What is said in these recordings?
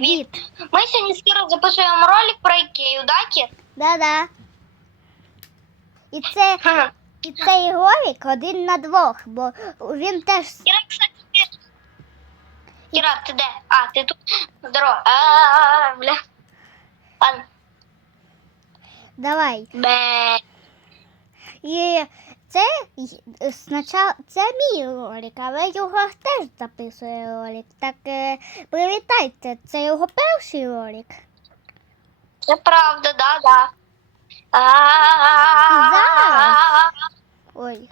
Привіт. Ми сьогодні з Кірою записуємо ролик про Ікею, да, Кір? Да-да. І це, і цей ролик один на двох, бо він теж. Кіра, кстати, ти... Кіра, ти де? А, ти тут? Здорово. А, бля. Ладно. Давай. Бе. І це спочатку це мій ролик, але його теж записує ролик. Так е, привітайте, це його перший ролик. Це правда, да, да. Зараз. Ой.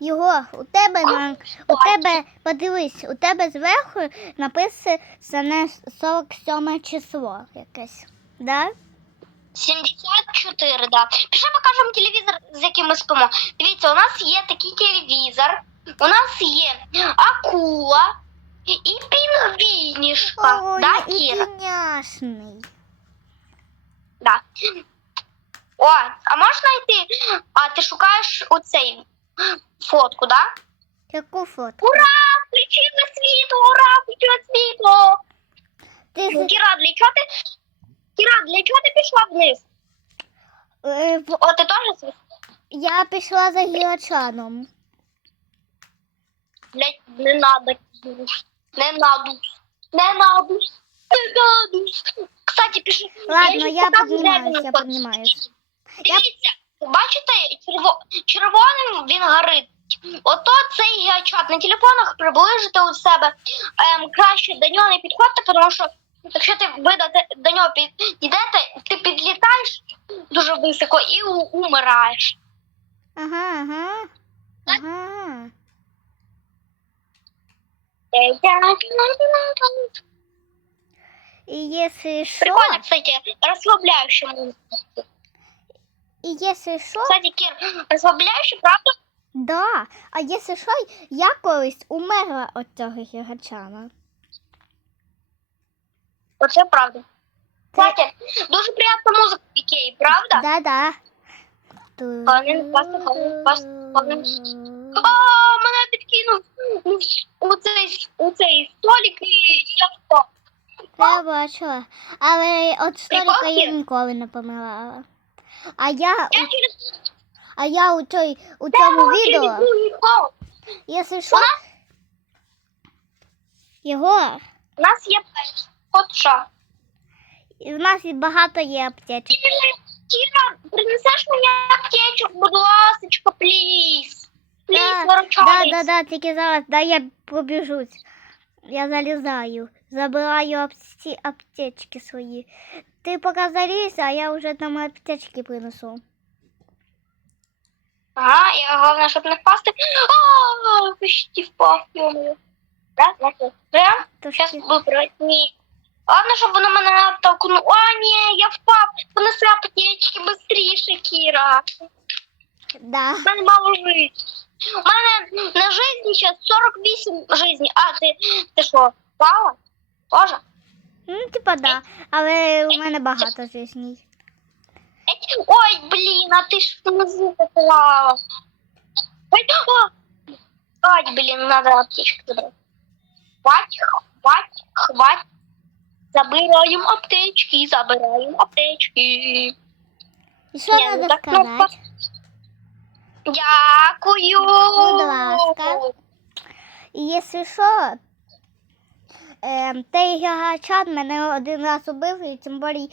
Його, у тебе на у тебе, подивись, у тебе зверху написане 47 число якесь. Да? 74, да. Пішли покажемо телевізор, ми спимо. Дивіться, у нас є такий телевізор, у нас є акула і пінгвінішка. Ой, да, Кіра? няшний. Да. О, а можеш знайти? А ти шукаєш оцей фотку, да? Яку фотку? Ура! Включили світло! Ура! Включили світло! Ти Кіра, для чого ти? Кіра, для чого ти пішла вниз? е, О, ти теж світ? Я пішла за гілочаном. Блять, не надо. Не надо. Не надо. Не надо. Кстати, пиши. Ладно, я піднімаюсь, я піднімаюсь. Дивіться, бачите, черво... червоним він горить. Ото цей геочат на телефонах приближити у себе. Ем, краще до нього не підходьте, тому що якщо ти ви до, до нього підійдете, ти підлітаєш дуже високо і умираєш. Ага, ага. Ага. І якщо що, Прикольно, кстати, розслабляюча музика. і якщо що, Кстати, Кір, розслабляюча, правда? да. А якщо що, я колись умерла від цього гігачана. Оце правда. Кстати, дуже приємна музика в Ікеї, правда? Да-да. Пам'ять, паста, пам'ять, паста, пам'ять. О, мене підкинув у цей, у цей столик і я впав. Я бачила. Але от столика я ніколи не помирала. А я, Я у- через а я у, той, у цьому відео, відео. якщо що, Єгор, У нас є пес. От що. в нас і багато є аптечок. Кіра, принесеш мені аптечок, будь ласочка, пліз. Пліз, Да, виручаюсь. да, да, тільки зараз, да, я побіжусь. Я залізаю, забираю апці, аптечки свої. Ти поки залізь, а я вже там аптечки принесу. Ага, і головне, щоб не впасти. О, почти впав, йомою. Раз, два, три. Прям? То Сейчас що- выбрать. Головне, щоб воно мене не оттолкнуло. А, ні, я впав. Понеси аптечки быстріше, Кіра. Да. У мене мало життя. У мене на житті зараз 48 жизней. А, ти, ти що, впала? Тоже? Ну, типа, да. Але у мене багато жизней. Ой, блін, а ти ж внизу поклала. Ой, о! Ай, блін, надо аптечку забрати. Хвать, хвать, хвать. Забираємо аптечки, забираємо аптечки. І що Ні, треба ну так, сказати? Дякую. Будь ласка. І якщо що, е, той гігачат мене один раз убив, і тим більше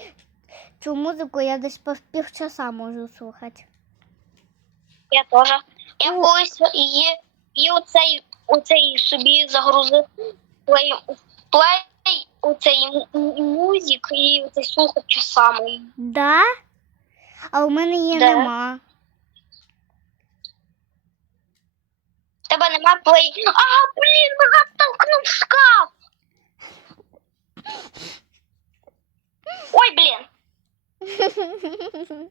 цю музику я десь по півчаса можу слухати. Я теж. Я О. колись і, і оцей, оцей собі загрузив плей, плей оцей музик і оцей слухав часами. Да? А у мене її Да. нема. Тебе нема плей. А, блін, мене толкнув шкаф. Ой, блін.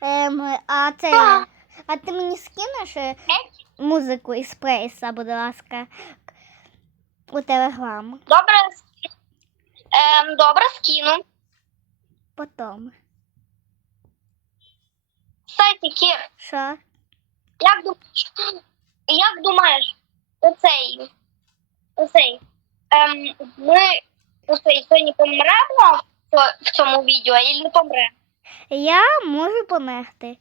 Ем, а це. А. А ти мені скинеш е, музику із прейса, будь ласка, у телеграм. Добре. Ем, добре, скину. Потом. Кстати, Кір, Що? як думаєш, як думаєш, оцей, оцей, ем, ми оце, сьогодні помремо в- в цьому відео і не помремо. Я можу померти.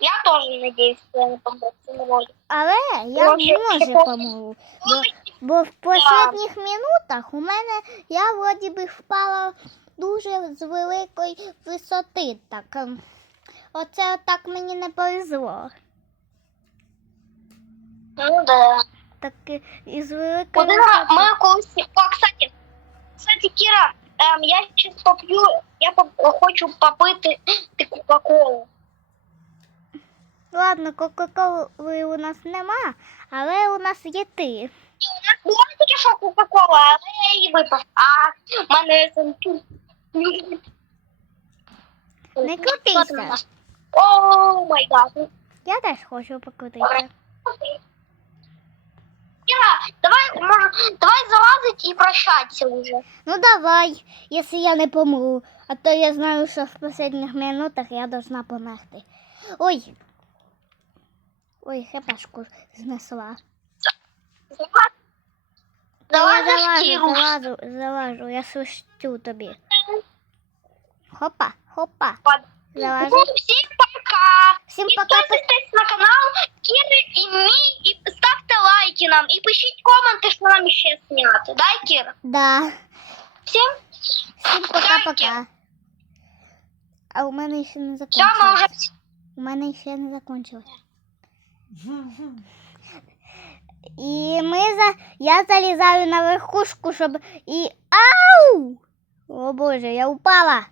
Я теж надіюсь, що я не помру цьому. Але я Може, може типу, помру. Бо, бо в останніх минутах у мене я вроді би впала дуже з великої висоти. Так, ем, оце так мені не повезло. Ну да. Так е, із великої Один раз висоти. ми колись. О, кстати, кстати, Кіра, ем, я зараз поп'ю, я поп- хочу попити Кока-Колу. Ладно, Кока-Коли у нас нема, але у нас є ти. У нас Була тільки що Кока-Кола, але я її випив. А в мене там тут. Не крутися. О май гад. Я теж хочу покрутитися. Давай, може, давай залазить і прощатися вже. Ну давай, если я не помру. А то я знаю, що в последних минутах я должна померти. Ой. Ой, хепашку знесла. Та Давай я за залажу, шкіру. залажу, залажу, я свищу тобі. Хопа, хопа. Пад- Залажу. Ну, Всім пока! Всім пока. Підписуйтесь на канал Кіри і мій, і ставте лайки нам, і пишіть коменти, що нам ще зняти. Да, Кіра? Да. Всім Всім пока-пока. А у мене ще не все, ми закончилось. вже У мене ще не закончилось. І ми за... я залізаю на верхушку, щоб і. Ау! О боже, я упала.